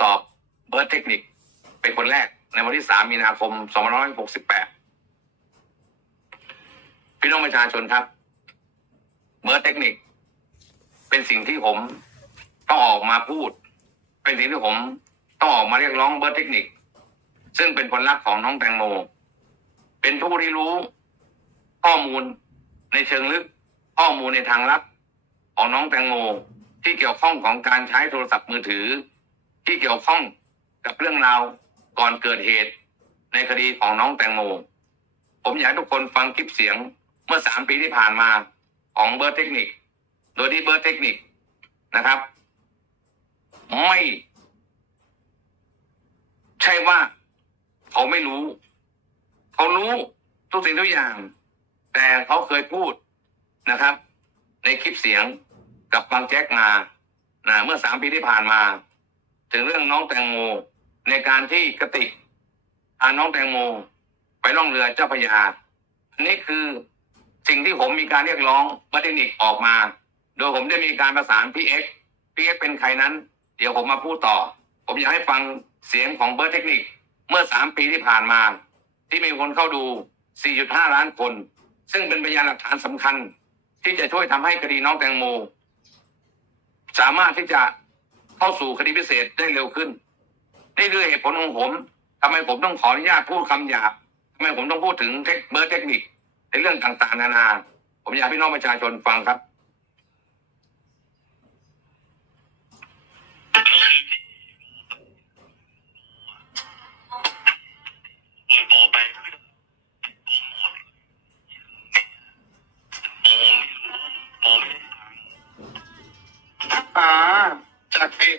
สอบเบิร์ดเทคนิคเป็นคนแรกในวันที่สามมีนาคมสองพันหกสิบแปดพี่น้องประชาชนครับเบิร์ดเทคนิค เป็นสิ่งที่ผมต้องออกมาพูด เป็นสิ่งที่ผมต้องออกมาเรียกร้องเบิร์ดเทคนิค ซึ่งเป็นผลลัพธ์ของน้องแตงโม เป็นผู้ที่รู้ข้อมูลในเชิงลึกข้อมูลในทางลับของน้องแตงโมที่เกี่ยวข้องของการใช้โทรศัพท์มือถือ ที่เกี่ยวข้องกับเรื่องราวก่อนเกิดเหตุในคดีของน้องแตงโม ผมอยากให้ทุกคนฟังคลิปเสียงเมื่อสามปีที่ผ่านมาของเบิร์เทคนิค โดยที่เบิร์เทคนิคนะครับ ไม่ ใช่ว่าเขาไม่รู้ เขารู้ทุกสิ่งทุกอย่าง แต่เขาเคยพูดนะครับ ในคลิปเสียงกับบางแจ็คมานะเมื่อสามปีที่ผ่านมา ถึงเรื่องน้องแตงโมในการที่กระติกพาน้องแตงโม ไปล่องเรือเจ้าพระยาอันนี้คือสิ่งที่ผมมีการเรียกร้องบัตเทคนิคออกมา โดยผมได้มีการประสานพี่เอ็กพี่เอ็กเป็นใครนั้น เดี๋ยวผมมาพูดต่อ ผมอยากให้ฟังเสียงของเบิร์ดเทคนิคเมื่อสามปีที่ผ่านมา ที่มีคนเข้าดู 4.5 ล้านคน ซึ่งเป็นพยานหลักฐานสำคัญ ที่จะช่วยทำให้คดีน้องแตงโม สามารถที่จะ เข้าสู่คดีพิเศษได้เร็วขึ้นนี่คือเหตุผลของผมทำไมผมต้องขออนุญาตพูดคำหยาบทำไมผมต้องพูดถึงเทคเบอร์เทคนิคในเรื่องต่างๆ นานา ผมอยากให้พี่น้องประชาชนฟังครับ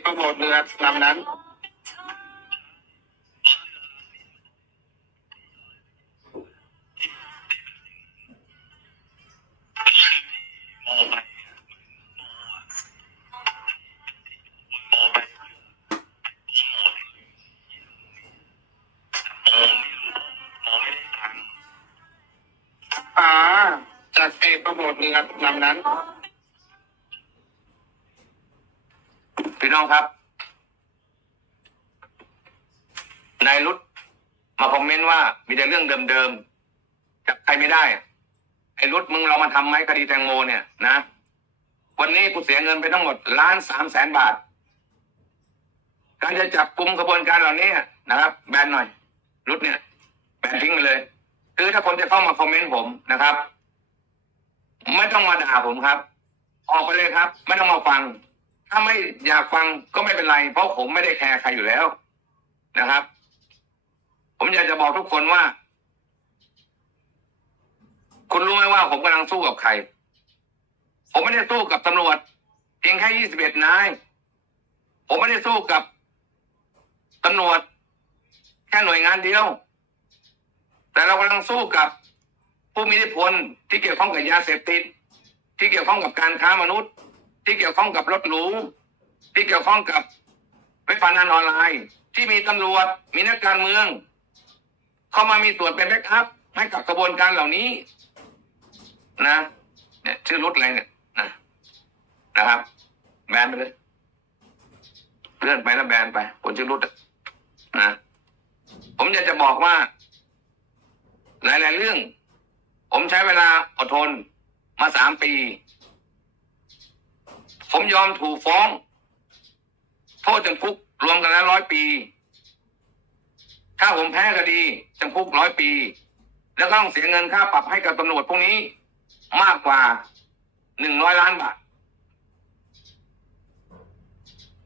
โปรโมทเรือลำนั้นโมไปโมไปเพื่อโมไม่รู้โมไม่ได้ตังค์อ่าจากเพจโปรโมทเรือลำนั้น พี่น้องครับ นายรุดมาคอมเมนต์ว่ามีแต่เรื่องเดิมๆจับใครไม่ได้ ไอ้รุดมึงเรามาทำไหมคดีแตงโมเนี่ยนะ วันนี้กูเสียเงินไปทั้งหมดล้านสามแสนบาท การจะจับกลุ่มกระบวนการเหล่านี้นะครับ แบนหน่อย รุดเนี่ย แบนทิ้งไปเลย คือถ้าคนจะเข้ามาคอมเมนต์ผมนะครับ ไม่ต้องมาด่าผมครับ ออกไปเลยครับ ไม่ต้องมาฟัง ถ้าไม่อยากฟังก็ไม่เป็นไร เพราะผมไม่ได้แคร์ใครอยู่แล้วนะครับ ผมอยากจะบอกทุกคนว่า คุณรู้ไหมว่าผมกำลังสู้กับใคร ผมไม่ได้สู้กับตำรวจ เพียงแค่ยี่สิบเอ็ดนาย ผมไม่ได้สู้กับตำรวจแค่หน่วยงานเดียว แต่เรากำลังสู้กับผู้มีอิทธิพลที่เกี่ยวข้องกับยาเสพติด ที่เกี่ยวข้องกับการค้ามนุษย์ ที่เกี่ยวข้องกับรถหรูที่เกี่ยวข้องกับเว็บพนันออนไลน์ ที่มีตำรวจมีนักการเมือง เข้ามามีส่วนเป็นแบ็กอัพให้กับกระบวนการเหล่านี้ นะเนี่ยชื่อรุดอะไรเนี่ยนะนะครับ แบนไปเลยเลื่อนไปแล้วแบนไปคนชื่อรุดอะนะผมอยากจะบอกว่า หลาย ๆ เรื่อง ผมใช้เวลาอดทนมาสามปี ผมยอมถูกฟ้อง โทษจำคุกรวมกันแล้วร้อยปี ถ้าผมแพ้คดีจำคุกร้อยปี แล้วก็ต้องเสียเงินค่าปรับให้กับตำรวจพวกนี้มากกว่าหนึ่งร้อยล้านบาท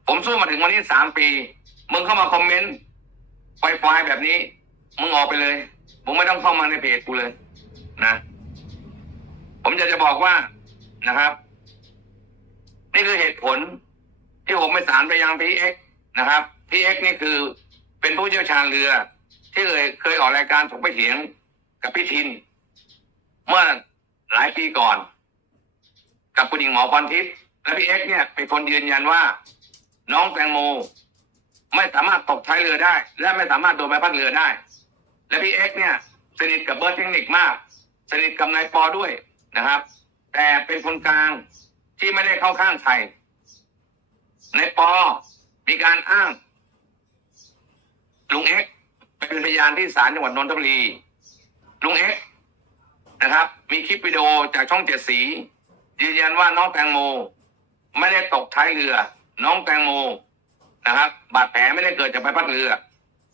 ผมสู้มาถึงวันนี้สามปี มึงเข้ามาคอมเมนต์ไฟไฟแบบนี้ มึงออกไปเลย มึงไม่ต้องเข้ามาในเพจกูเลย นะ ผมอยากจะบอกว่านะครับ นี่คือเหตุผลที่ผมไปสารไปยังพีเอ็กนะครับพีเอ็กนี่คือเป็นผู้เชี่ยวชาญเรือ ที่เคยเคยออกรายการถกไปเถียงกับพี่ทิน เมื่อหลายปีก่อน กับคุณหญิงหมอพรทิพย์และพี่เอ็กเนี่ยเป็นคนยืนยันว่า น้องแตงโม ไม่สามารถตกท้ายเรือได้ และไม่สามารถโดนใบพัดเรือได้ และพี่เอ็กเนี่ยสนิทกับเบิร์ดเทคนิคมาก สนิทกับนายปอด้วยนะครับ แต่เป็นคนกลาง ที่ไม่ได้เข้าข้างใครในปอมีการอ้าง ลุงเอ็กเป็นพยานที่ศาลจังหวัดนนทบุรี ลุงเอ็กนะครับ มีคลิปวิดีโอจากช่องเจ็ดสี ยืนยันว่าน้องแตงโม ไม่ได้ตกท้ายเรือ น้องแตงโมนะครับ บาดแผลไม่ได้เกิดจากใบพัดเรือ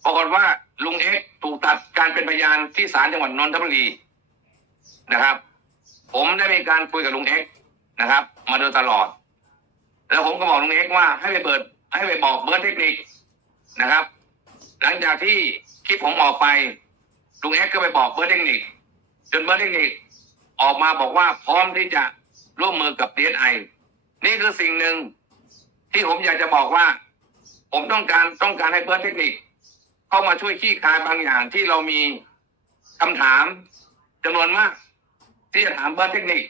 ปรากฏว่าลุงเอ็กถูกตัดการเป็นพยานที่ศาลจังหวัดนนทบุรีนะครับ ผมได้มีการคุยกับลุงเอ็ก นะครับ มาโดยตลอด แล้วผมก็บอกลุงเอ็กว่าให้ไปเปิด ให้ไปบอกเบิร์ดเทคนิคนะครับ หลังจากที่คลิปผมออกไปลุงเอ็กก็ไปบอกเบิร์ดเทคนิคจนเบิร์ดเทคนิคออกมาบอกว่าพร้อมที่จะร่วมมือกับดีไอนี่คือสิ่งหนึ่งที่ผมอยากจะบอกว่า ผมต้องการต้องการให้เบิร์ดเทคนิค เข้ามาช่วยขี้คายบางอย่างที่เรามีคำถามจำนวนมาก ที่จะถามเบิร์ดเทคนิค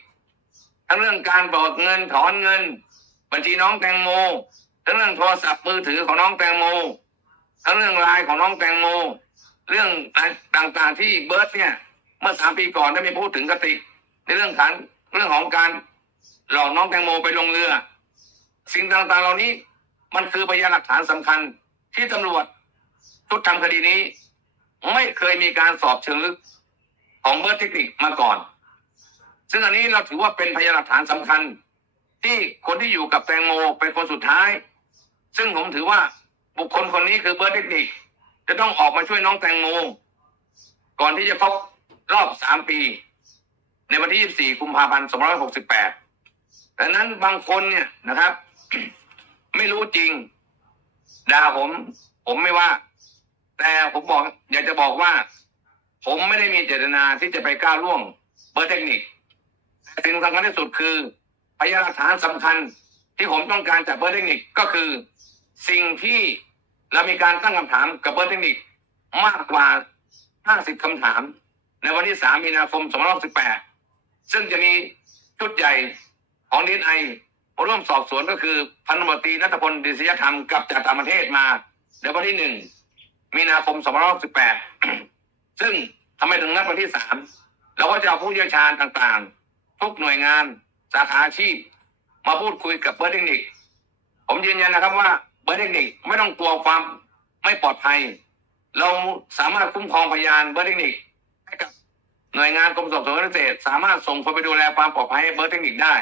ทั้งเรื่องการเบิกเงินถอนเงิน บัญชีน้องแตงโม ทั้งเรื่องโทรศัพท์มือถือของน้องแตงโม ทั้งเรื่องไลน์ของน้องแตงโม เรื่องต่างๆที่เบิร์ตเนี่ย เมื่อสามปีก่อนได้มีพูดถึงกติกในเรื่องขันเรื่องของการหลอกน้องแตงโมไปลงเรือ สิ่งต่างๆเหล่านี้มันคือพยานหลักฐานสำคัญที่ตำรวจชุดทำคดีนี้ ไม่เคยมีการสอบเชิงลึกของเบิร์ตเทคนิคมาก่อน ซึ่งอันนี้เราถือว่าเป็นพยานหลักฐานสำคัญ ที่คนที่อยู่กับแตงโมเป็นคนสุดท้าย ซึ่งผมถือว่าบุคคลคนนี้คือเบิร์เทคนิค จะต้องออกมาช่วยน้องแตงโมก่อนที่จะครบรอบสามปี ในวันที่ 24กุมภาพันธ์2568ดังนั้นบางคนเนี่ยนะครับ ไม่รู้จริงด่าผม ผมไม่ว่า แต่ผมบอก อยากจะบอกว่า ผมไม่ได้มีเจตนาที่จะไปก้าวล่วงเบอร์เทคนิค สิ่งสำคัญที่สุดคือพยานหลักฐานสำคัญที่ผมต้องการจากเบอร์เทคนิคก็คือ สิ่งที่เรามีการตั้งคำถามกับเบอร์เทคนิคมากกว่า 50คำถาม ในวันที่ 3 มีนาคม 2518 ซึ่งจะมีชุดใหญ่ของดีไอมาร่วมสอบสวนก็คือพันตำรวจตรีนัทพลดิษยธรรมกับจากต่างประเทศมาในวันที่ 1 มีนาคม 2518 ซึ่งทำไมถึงนัดวันที่ 3 เราก็จะเอาผู้เชี่ยวชาญต่างๆ ทุกหน่วยงานสาขาอาชีพ มาพูดคุยกับเบอร์เทคนิค ผมยืนยันนะครับว่าเบอร์เทคนิคไม่ต้องกลัวความไม่ปลอดภัย เราสามารถคุ้มครองพยานเบอร์เทคนิคให้กับหน่วยงานกรมสอบสวนพิเศษสามารถส่งคนไปดูแลความปลอดภัยให้เบอร์เทคนิคได้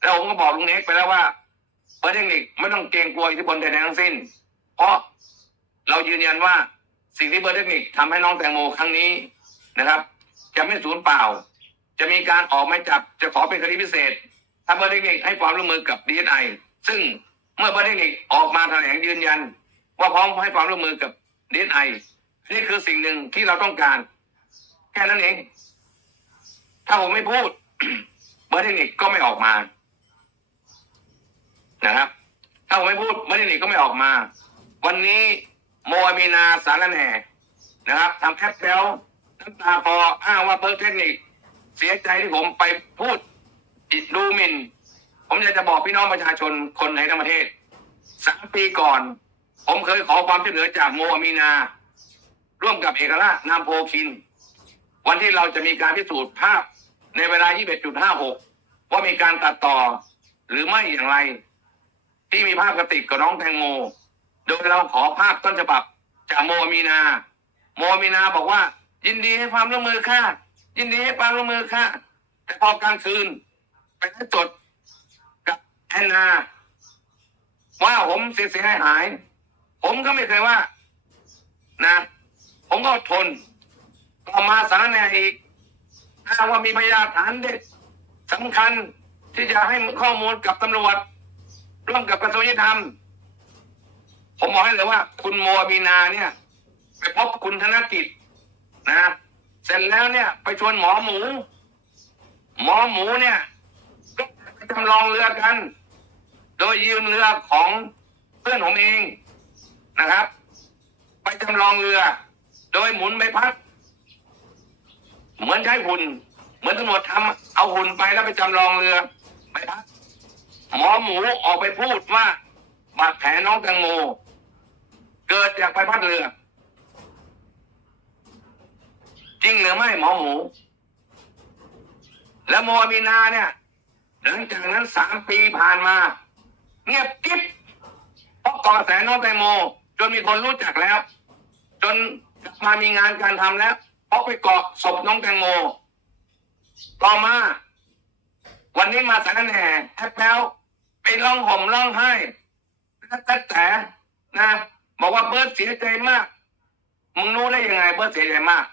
แล้วผมก็บอกลุงเอ็กไปแล้วว่าเบอร์เทคนิคไม่ต้องเกรงกลัวอิทธิพลใดๆทั้งสิ้น เพราะเรายืนยันว่าสิ่งที่เบอร์เทคนิคทำให้น้องแตงโมครั้งนี้นะครับ จะไม่สูญเปล่า จะมีการออกหมายจับจะขอเป็นคดีพิเศษ ถ้าเบอร์เทคนิคให้ความร่วมมือกับดีเอสไอซึ่งเมื่อเบอร์เทคนิคออกมาแถลงยืนยัน ว่าพร้อมให้ความร่วมมือกับดีเอสไอนี่คือสิ่งหนึ่งที่เราต้องการ แค่นั้นเอง ถ้าผมไม่พูด เบอร์เทคนิคก็ไม่ออกมานะครับ ถ้าผมไม่พูดเบอร์เทคนิคก็ไม่ออกมา วันนี้โมอามีนาสารแหน่นะครับทำแอปแล้วน้ำตาคออ้างว่าเบอร์เทคนิค เสียใจที่ผมไปพูดอิดดูหมิน ผมอยากจะบอกพี่น้องประชาชนคนในทั้งประเทศสามปีก่อน ผมเคยขอความช่วยเหลือจากโมอามีนา ร่วมกับเอกราชนามโพคิน วันที่เราจะมีการพิสูจน์ภาพในเวลา 21.56 ว่ามีการตัดต่อ หรือไม่อย่างไร ที่มีภาพกระติกกับน้องแตงโม โดยเราขอภาพต้นฉบับจากโมอามีนา โมอามีนาบอกว่ายินดีให้ความร่วมมือค่ะ ยินดีให้ความร่วมมือค่ะ แต่พอกลางคืน ไปให้จดกับแอนนาว่าผมเสียหายหาย ผมก็ไม่เคยว่า นะ ผมก็ทนต่อมาสารแนอีกอ้าว่ามีพยานฐานเด็ดสำคัญที่จะให้ข้อมูลกับตำรวจ ร่วมกับกระทรวงยุติธรรม ผมบอกให้เลยว่า คุณโมอามีนาเนี่ย ไปพบคุณธนกิจนะ เสร็จแล้วเนี่ย ไปชวนหมอหมู หมอหมูเนี่ยก็ไปจำลองเรือกัน โดยยืมเรือของเพื่อนผมเองนะครับ ไปจำลองเรือ โดยหมุนใบพัด เหมือนใช้หุ่น เหมือนตำรวจทำเอาหุ่นไปแล้วไปจำลองเรือใบพัดหมอหมูออกไปพูดว่าบาดแผลน้องแตงโม เกิดจากใบพัดเรือ จริงหรือไม่หมอหมูแล้วโมอามีนาเนี่ย หลังจากนั้นสามปีผ่านมา เงียบกิ๊บเพราะก่อแสน้องแตงโม จนมีคนรู้จักแล้ว จนกลับมามีงานการทำแล้ว เพราะไปเกาะศพน้องแตงโมต่อมา วันนี้มาสารแหน่แอปแล้วไปร้องห่มร้องไห้ตัดแต่นะ บอกว่าเบิร์ดเสียใจมาก มึงรู้ได้ยังไงเบิร์ดเสียใจมาก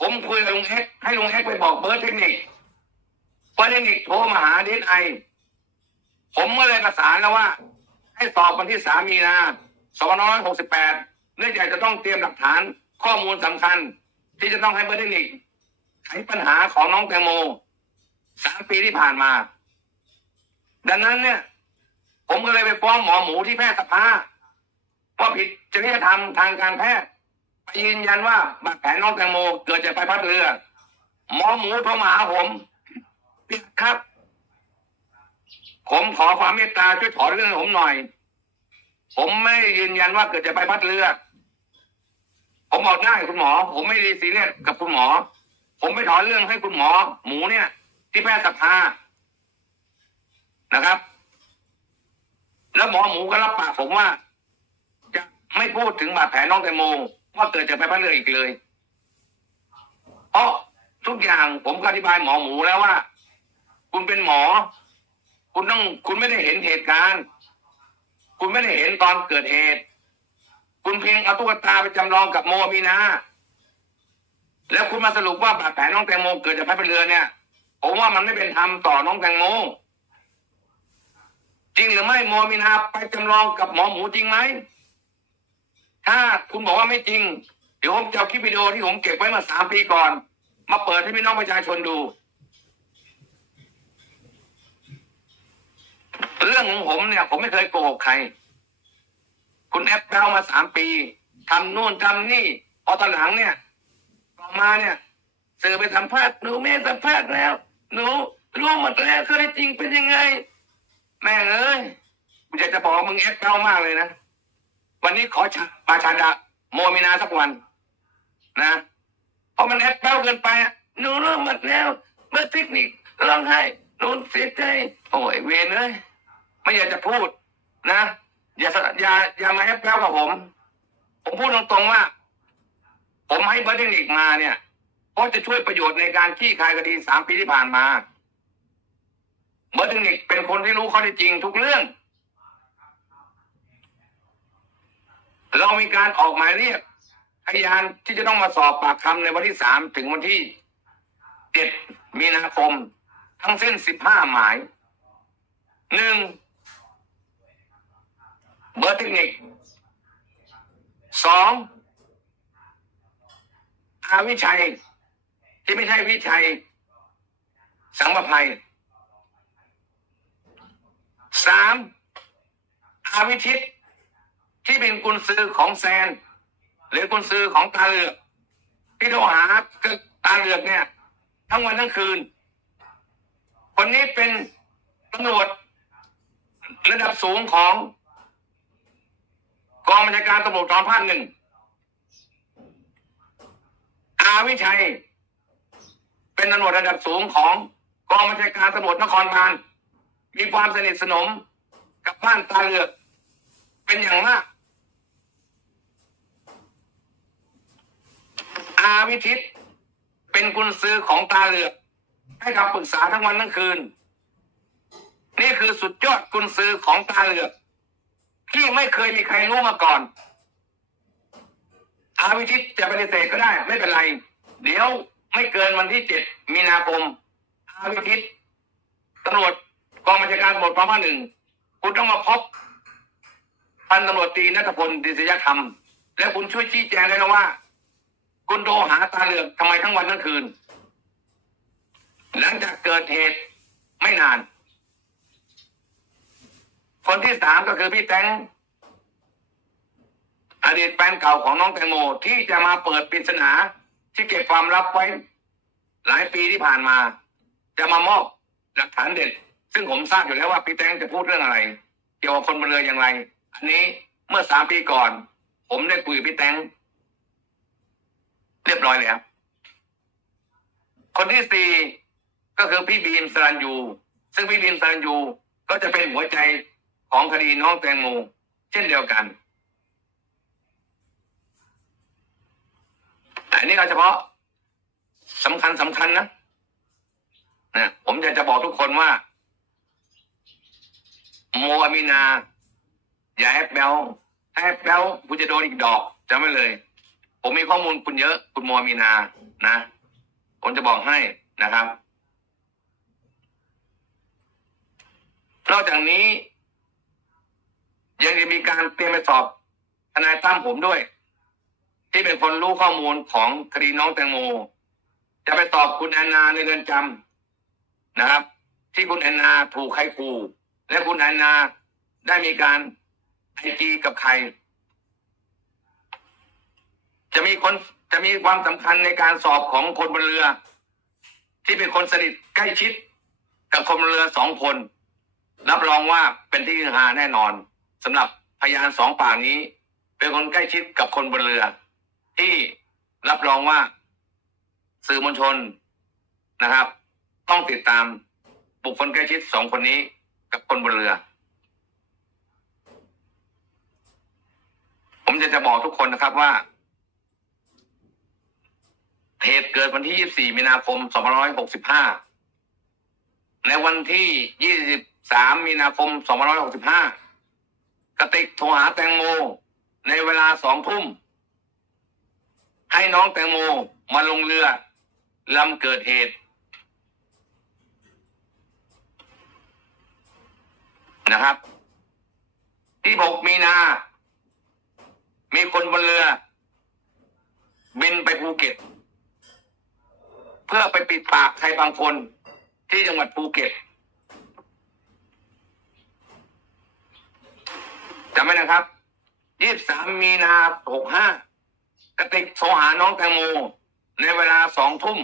ผมคุยกับลุงเอ็กให้ลุงเอ็กไปบอกเบิร์ดเทคนิคเบิร์ดเทคนิคโทรมาหาดีไอ ผมก็เลยประสานแล้วว่า ให้สอบวันที่สามีนาสองร้อยหกสิบแปดเนื่องจากจะต้องเตรียมหลักฐานข้อมูลสำคัญ ที่จะต้องให้เบิร์ดเทคนิคไขปัญหาของน้องแตงโมสามปีที่ผ่านมา ดังนั้นเนี่ย ผมก็เลยไปฟ้องหมอหมูที่แพทยสภาว่าผิดจริยธรรมทางการแพทย์ ยืนยันว่าบาดแผลน้องแตงโมเกิดจากใบพัดเรือ หมอหมูโทรมาหาผมพี่ครับ ผมขอความเมตตาช่วยถอนเรื่องผมหน่อย ผมไม่ยืนยันว่าเกิดจากใบพัดเรือ ผมบอกได้คุณหมอ ผมไม่ได้ซีเรียสกับคุณหมอ ผมไปถอนเรื่องให้คุณหมอ หมูเนี่ย ที่แพทย์สภานะครับ แล้วหมอหมูก็รับปากผมว่า จะไม่พูดถึงบาดแผลน้องแตงโม ว่าเกิดจากใบพัดเรืออีกเลย เพราะทุกอย่างผมอธิบายหมอหมูแล้วว่า คุณเป็นหมอ คุณต้องคุณไม่ได้เห็นเหตุการณ์ คุณไม่ได้เห็นตอนเกิดเหตุ คุณเพียงเอาตุ๊กตาไปจำลองกับโมมีนาแล้วคุณมาสรุปว่าบาดแผลน้องแตงโมเกิดจากพัดเรือเนี่ย ผมว่ามันไม่เป็นธรรมต่อน้องแตงโมจริงหรือไม่โมมินาไปจำลองกับหมอหมูจริงไหม ถ้าคุณบอกว่าไม่จริง เดี๋ยวผมจะเอาคลิปวิดีโอที่ผมเก็บไว้มาสามปีก่อน มาเปิดให้พี่น้องประชาชนดู เรื่องของผมเนี่ย ผมไม่เคยโกหกใคร คุณแอปเดามาสามปีทำนู่นทำนี่พอตอนหลังเนี่ยต่อมาเนี่ยสื่อไปสัมภาษณ์หนูไม่สัมภาษณ์แล้ว หนูรู้หมดแล้วข้อเท็จจริงเป็นยังไง แม่งเอ้ยกูอยากจะบอกมึงแอปเป้ามากเลยนะ วันนี้ขอชาปาชาดะโมมินาสักวัน นะ เพราะมันแอปเป้าเกินไปหนูเริ่มหมดแล้วเมื่อเทคนิคร้องไห้หนูเสียใจโอ้ยเวรเลยไม่อยากจะพูด นะอย่าสอย่าอย่ามาแอปเป้ากับผม ผมพูดตรงๆว่า ผมให้เบอร์เทคนิคมาเนี่ยเพราะจะช่วยประโยชน์ในการขี้คายคดีสามปีที่ผ่านมาเบอร์เทคนิคเป็นคนที่รู้ข้อเท็จจริงทุกเรื่อง เรามีการออกหมายเรียกพยานที่จะต้องมาสอบปากคำในวันที่สามถึงวันที่เจ็ดมีนาคม ทั้งเส้นสิบห้าหมายหนึ่งเบอร์เทคนิคสองอาวิชัย ที่ไม่ใช่วิชัย สังประภัยสามอาวิชิต ที่เป็นกุญซือของแซน หรือกุญซือของตาเหลือกที่โทรหาตาเหลือกเนี่ย ทั้งวันทั้งคืน คนนี้เป็นตำรวจระดับสูงของกองบัญชาการตำรวจกองภาคหนึ่งอาวิชัย เป็นตำรวจระดับสูงของกองบัญชาการตำรวจนครบาลมีความสนิทสนมกับบ้านตาเหลือกเป็นอย่างมาก อาวิทิต เป็นกุญซื้อของตาเหลือกให้คำปรึกษาทั้งวันทั้งคืน นี่คือสุดยอดกุญซื้อของตาเหลือกที่ไม่เคยมีใครรู้มาก่อน อาวิทิตจะปฏิเสธก็ได้ ไม่เป็นไร เดี๋ยวไม่เกินวันที่เจ็ดมีนาคมอาวิทิตตำรวจกองบัญชาการตำรวจภาหนึ่งคุณต้องมาพบพันตำรวจตีนัทพลดิษยธรรม และคุณช่วยชี้แจงเลยนะว่า คุณโทรหาตาเหลือกทำไมทั้งวันทั้งคืน หลังจากเกิดเหตุไม่นาน คนที่สามก็คือพี่แตงอดีตแฟนเก่าของน้องแตงโมที่จะมาเปิดปริศนาที่เก็บความลับไว้ หลายปีที่ผ่านมา จะมามอบหลักฐานเด็ด ซึ่งผมทราบอยู่แล้วว่าพี่แตงจะพูดเรื่องอะไร เกี่ยวกับคนบนเรืออย่างไร อันนี้เมื่อสามปีก่อน ผมได้คุยกับพี่แตง เรียบร้อยแล้ว คนที่สี่ก็คือพี่บีมสรันยู ซึ่งพี่บีมสรันยูก็จะเป็นหัวใจของคดีน้องแตงโมเช่นเดียวกันนี้เอาเฉพาะสำคัญสำคัญนะนะผมอยากจะบอกทุกคนว่า โมอามีนา อย่าแอบแบลถ้าแอบแบลคุณจะโดนอีกดอกจำไว้เลย ผมมีข้อมูลคุณเยอะ คุณโมอมีนานะ ผมจะบอกให้นะครับ นอกจากนี้ ยังจะมีการเตรียมไปสอบทนายตั้มผมด้วย ที่เป็นคนรู้ข้อมูลของคดีน้องแตงโม จะไปสอบคุณแอนนาในเรือนจำนะครับ ที่คุณแอนนาถูกใครขู่และคุณแอนนาได้มีการไอจีกับใคร จะมีคนจะมีความสำคัญในการสอบของคนบนเรือ ที่เป็นคนสนิทใกล้ชิด กับคนบนเรือสองคน รับรองว่าเป็นที่ฮือฮาแน่นอนสำหรับพยานสองปากนี้ เป็นคนใกล้ชิดกับคนบนเรือ ที่รับรองว่า สื่อมวลชนนะครับ ต้องติดตามบุคคลใกล้ชิดสองคนนี้กับคนบนเรือ ผมจะจะบอกทุกคนนะครับว่า เหตุเกิดวันที่ 24 มีนาคม 2565 ในวันที่ 23 มีนาคม 2565 กติกโทรหาแตงโม ในเวลาสองทุ่ม ให้น้องแตงโมมาลงเรือลำเกิดเหตุนะครับ ที่ 6 มีนา มีคนบนเรือ บินไปภูเก็ต เพื่อไปปิดปากใครบางคนที่จังหวัดภูเก็ตจำไว้นะครับ23มีนา65กติกโทรหาน้องแตงโม ในเวลาสองทุ่ม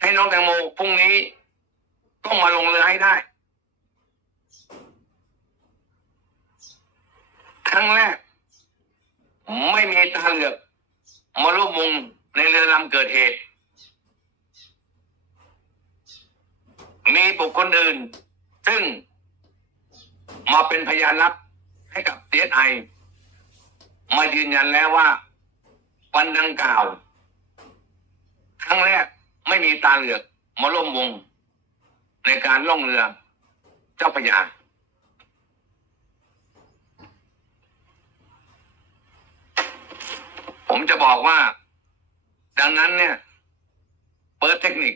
ให้น้องแตงโมพรุ่งนี้ต้องมาลงเรือให้ได้ ครั้งแรก ไม่มีตาเหลือก มาร่วมวงในเรือลำเกิดเหตุ มีบุคคลอื่น ซึ่งมาเป็นพยานรับให้กับเดไอมายืนยันแล้วว่า วันดังกล่าว ครั้งแรกไม่มีตาเหลือกมาร่วมวง ในการล่องเรือเจ้าพระยาผมจะบอกว่า ดังนั้นเนี่ย เปิดเทคนิค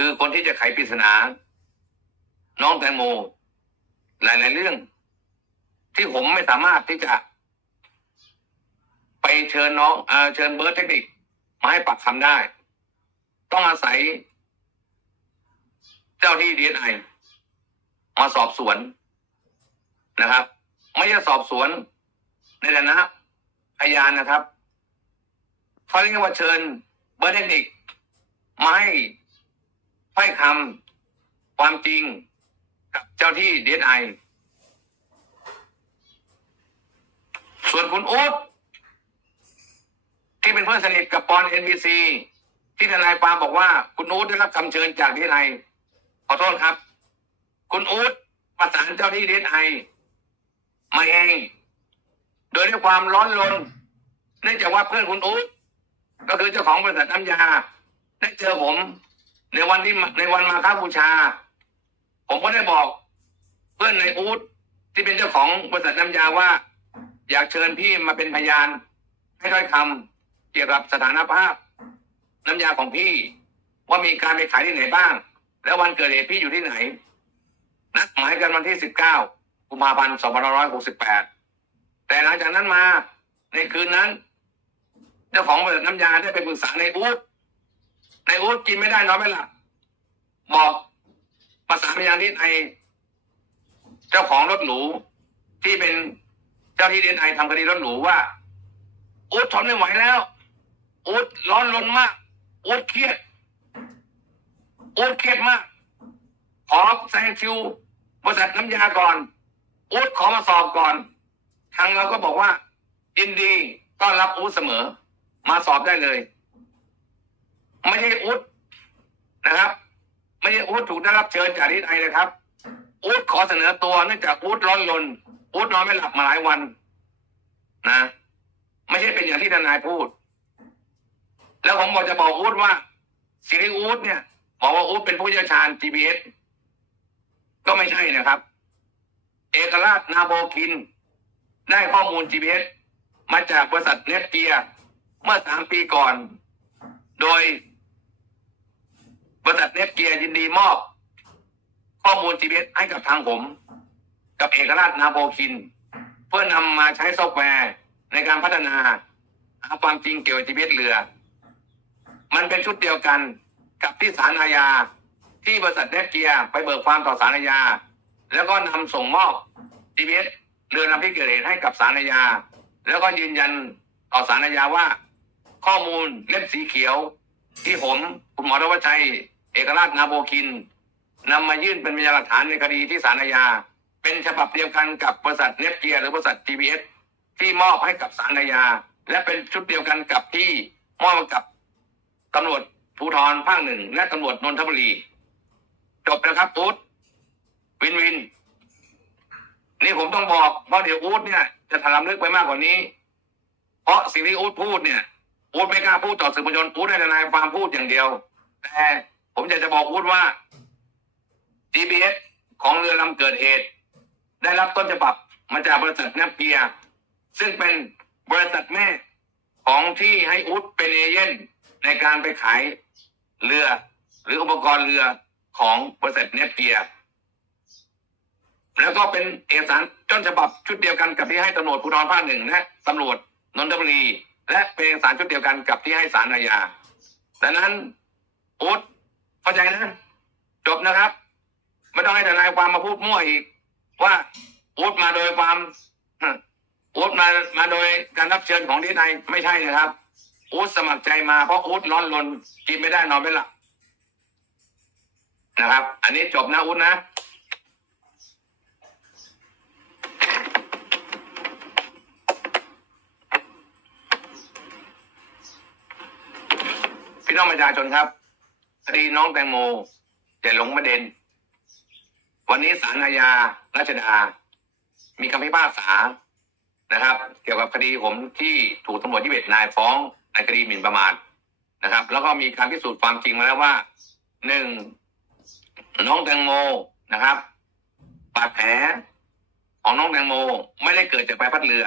คือคนที่จะไขปริศนา น้องแตงโม หลาย ๆ เรื่อง ที่ผมไม่สามารถที่จะ ไปเชิญน้องเอเชิญเบิร์ดเทคนิคมาให้ปักคำได้ ต้องอาศัย เจ้าที่ดีไอมาสอบสวนนะครับ ไม่ใช่สอบสวนในฐานะพยานนะครับเขาเรียกว่าเชิญเบิร์ดเทคนิคมาให้ ถ้อยคำความจริงกับเจ้าที่ดีไอส่วนคุณอู๊ดที่เป็นเพื่อนสนิทกับปอนเอ็นบีซีที่ทนายปาบอกว่าคุณอู๊ดได้รับคำเชิญจากดีไอขอโทษครับ คุณอู๊ดประสานเจ้าที่ดีไอมาเองโดยด้วยความร้อนรนเนื่องจากว่าเพื่อนคุณอู๊ดก็คือเจ้าของบริษัทน้ำยาได้เจอผม ในวันที่ในวันมาค้าบูชา ผมก็ได้บอก เพื่อนในอูดที่เป็นเจ้าของบริษัทน้ำยาว่า อยากเชิญพี่มาเป็นพยาน ให้ถ้อยคำเกี่ยวกับสถานภาพ น้ำยาของพี่ ว่ามีการไปขายที่ไหนบ้าง และวันเกิดเหตุพี่อยู่ที่ไหน นัดหมายกันวันที่19กุมภาพันธ์2568แปดแต่หลังจากนั้นมาในคืนนั้น เจ้าของบริษัทน้ำยาได้ไปปรึกษาในอูด ในอู๊ดกินไม่ได้นอนไม่หลับบอกภาษานพยานที่ไอเจ้าของรถหรูที่เป็นเจ้าที่ดีไอทำคดีรถหรูว่าอู๊ดทนไม่ไหวแล้วอู๊ดร้อนรนมากอู๊ดเครียดอู๊ดเครียดมาก ขอแซงคิวบริษัทน้ำยาก่อนอู๊ดขอมาสอบก่อน ทางเราก็บอกว่ายินดีต้อนรับอู๊ดเสมอ มาสอบได้เลย ไม่ใช่อู๊ดนะครับ ไม่ใช่อู๊ดถูกได้รับเชิญจากดีไอนะครับอู๊ดขอเสนอตัวเนื่องจากอู๊ดร้อนรนอู๊ดนอนไม่หลับมาหลายวัน นะ ไม่ใช่เป็นอย่างที่ทนายพูด แล้วผมบอกจะบอกอู๊ดว่าสิริอู๊ดเนี่ยบอกว่าอู๊ดเป็นผู้เชี่ยวชาญ GPS ก็ไม่ใช่นะครับ เอกราชนาโบกิน ได้ข้อมูล GPS มาจากบริษัทเน็ตเกียเมื่อสามปีก่อน โดย บริษัทเน็ตเกียยินดีมอบ ข้อมูล GPS ให้กับทางผม กับเอกราชนาโบกิน เพื่อนำมาใช้ซอฟต์แวร์ในการพัฒนาหาความจริงเกี่ยวกับ GPS เรือ มันเป็นชุดเดียวกันกับที่ศาลอาญาที่บริษัทเนตเกียร์ไปเบิกความต่อศาลอาญาแล้วก็นำส่งมอบ GPS เรือลำที่เกิดเหตุให้กับศาลอาญาแล้วก็ยืนยันต่อศาลอาญาว่า ข้อมูลเล่มสีเขียวที่ผมคุณหมอรวชัย เอกราชนาโบคินนำมายื่นเป็นพยานหลักฐานในคดีที่ศาลอาญา เป็นฉบับเดียวกันกับบริษัทเนตเกียร์หรือบริษัท GPS ที่มอบให้กับศาลอาญา และเป็นชุดเดียวกันกับที่มอบกับตำรวจภูธรภาคหนึ่งและตำรวจนนทบุรี จบนะครับอู๊ดวินวิน นี่ผมต้องบอกเพราะเดี๋ยวอู๊ดเนี่ยจะถลำลึกไปมากกว่านี้ เพราะสิ่งที่อู๊ดพูดเนี่ยอู๊ดไม่กล้าพูดต่อสื่อมวลชนอู๊ดให้ทนายความพูดอย่างเดียว แต่ ผมอยากจะบอกอูดว่า GPS ของเรือลำเกิดเหตุ ได้รับต้นฉบับมาจากบริษัทนับเกียร์ซึ่งเป็นบริษัทแม่ของที่ให้อูดเป็นเอเย่นในการไปขายเรือ หรืออุปกรณ์เรือของบริษัทเนปเกียร์แล้วก็เป็นเอกสารต้นฉบับชุดเดียวกันกับที่ให้ตำรวจภูธรภาคหนึ่งและตำรวจนนทบุรี และเป็นเอกสารชุดเดียวกันกับที่ให้ศาลอาญาดังนั้นอูด เข้าใจนะจบนะครับ ไม่ต้องให้ทนายความมาพูดมั่วอีก ว่าอู๊ดมาโดยความอูดมามาโดยการรับเชิญของดีนายไม่ใช่นะครับอูดสมัครใจมาเพราะอูดร้อนรนกินไม่ได้นอนไม่หลับนะครับ อันนี้จบนะอูดนะพี่น้องประชาชนครับ คดีน้องแตงโมอย่าหลงประเด็น วันนี้ศาลอาญารัชดา มีคำพิพากษานะครับ เกี่ยวกับคดีผมที่ถูกตำรวจที่เบ็ดนายฟ้องในคดีหมิ่นประมาทนะครับ แล้วก็มีการพิสูจน์ความจริงมาแล้วว่าหนึ่งน้องแตงโมนะครับบาดแผลของน้องแตงโมไม่ได้เกิดจากใบพัดเรือ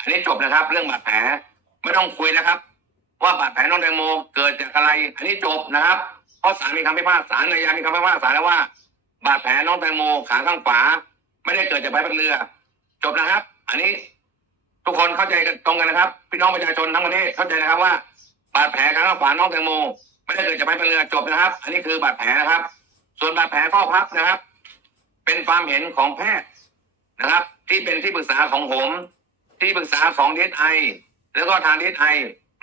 อันนี้จบนะครับ เรื่องบาดแผลไม่ต้องคุยนะครับ ว่าบาดแผลน้องแตงโมเกิดจากอะไร อันนี้จบนะครับ เพราะศาลมีคำพิพากษาในยามีคำพิพากษาแล้วว่า บาดแผลน้องแตงโมขาข้างขวาไม่ได้เกิดจากใบพัดเรือ จบนะครับ อันนี้ทุกคนเข้าใจกันตรงกันนะครับ พี่น้องประชาชนทั้งประเทศเข้าใจนะครับว่า บาดแผลขาข้างขวาน้องแตงโมไม่ได้เกิดจากใบพัดเรือจบนะครับ อันนี้คือบาดแผลนะครับ ส่วนบาดแผลข้อพับนะครับ เป็นความเห็นของแพทย์นะครับ ที่เป็นที่ปรึกษาของผม ที่ปรึกษาของดีไอแล้วก็ทางดีไอ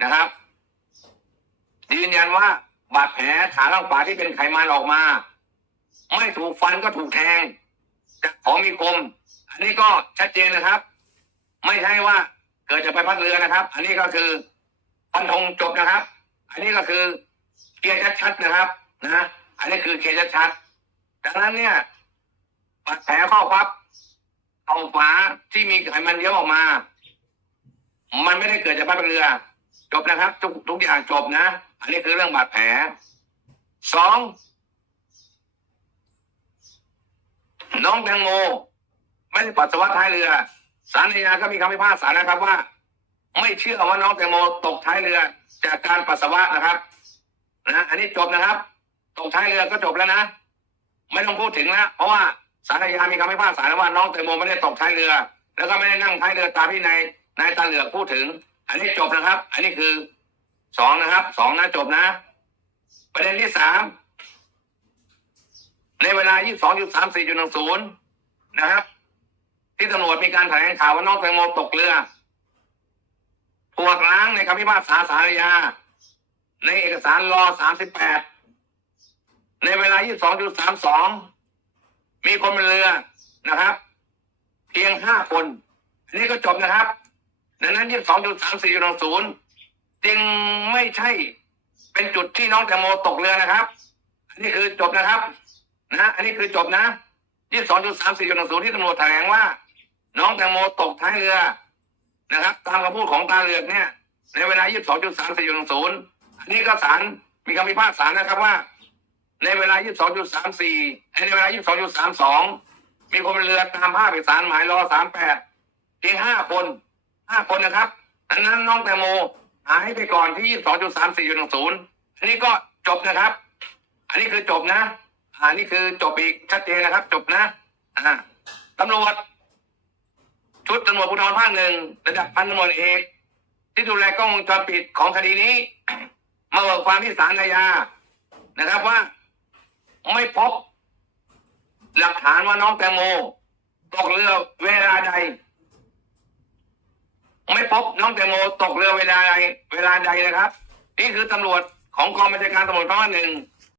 นะครับ ยืนยันว่าบาดแผลขาข้างขวาที่เป็นไขมันออกมา ไม่ถูกฟันก็ถูกแทงจากของมีคม อันนี้ก็ชัดเจนนะครับ ไม่ใช่ว่า เกิดจากใบพัดเรือนะครับ อันนี้ก็คือฟันธงจบนะครับ อันนี้ก็คือเคลียร์ชัดๆนะครับนะอันนี้คือเคลียร์ชัดๆดังนั้นเนี่ยบาดแผลข้อพับเอาฝาที่มีไขมันเยอะออกมา มันไม่ได้เกิดจากใบพัดเรือ จบนะครับ ทุกทุกอย่างจบนะ อันนี้คือเรื่องบาดแผลสองน้องแตงโมไม่ได้ปัสสาวะท้ายเรือสารอาญาก็มีคำพิพากษานะครับว่า ไม่เชื่อว่าน้องแตงโมตกท้ายเรือ จากการปัสสาวะนะครับนะอันนี้จบนะครับ ตกท้ายเรือก็จบแล้วนะไม่ต้องพูดถึงแล้วเพราะว่าสารอาญามีคำพิพากษาวว่าน้องแตงโมไม่ได้ตกท้ายเรือ แล้วก็ไม่ได้นั่งท้ายเรือตามที่นายนายตาเหลือกพูดถึง อันนี้จบนะครับ อันนี้คือ สองนะครับสองนะจบนะ ประเด็นที่สามในเวลายี่สองจุดสามสี่จุดหนึ่งศูนย์นะครับ ที่ตำรวจมีการแถลงข่าวว่าน้องแตงโมตกเรือถวกล้างในคำพิพากษาสารยา ในเอกสารรอสามสิบแปดในเวลายี่สองจุดสามสองมีคนบนเรือนะครับ เพียงห้าคน นี่ก็จบนะครับ ดังนั้นยี่สองจุดสามสี่จุดหนึ่งศูนย์ ไม่ใช่เป็นจุดที่น้องแตงโมตกเรือนะครับ อันนี้คือจบนะครับนะอันนี้คือจบนะ22.34.10ที่ตำรวจแถลงว่า น้องแตงโมตกท้ายเรือนะครับ ตามคำพูดของตาเหลือกเนี่ย ในเวลา22.34จุดสามสี่จุดหนึ่งศูนย์อันนี้ก็ศาลมีคำพิพากษานะครับว่า ในเวลา22.34ในเวลา22.32มีคนบนเรือตามภาพเอกสารหมายรอ38เพียงห้าคนห้าคนนะครับดังนั้นน้องแตงโม หายไปก่อนที่22.34จุดสามสี่จุดหนึ่งศูนย์อันนี้ก็จบนะครับ อันนี้คือจบนะอันนี้คือจบอีกชัดเจนนะครับ จบนะอ่าตำรวจชุดตำรวจภูธรภาคหนึ่งระดับพันตำรวจเอกที่ดูแลกล้องวงจรปิดของคดีนี้ มาเบิกความที่ศาลอาญานะครับว่า ไม่พบ หลักฐานว่าน้องแตงโมตกเรือเวลาใด ไม่พบน้องแตงโมตกเรือเวลาใดเวลาใดนะครับ นี่คือตำรวจของกองบัญชาการตำรวจภาคหนึ่ง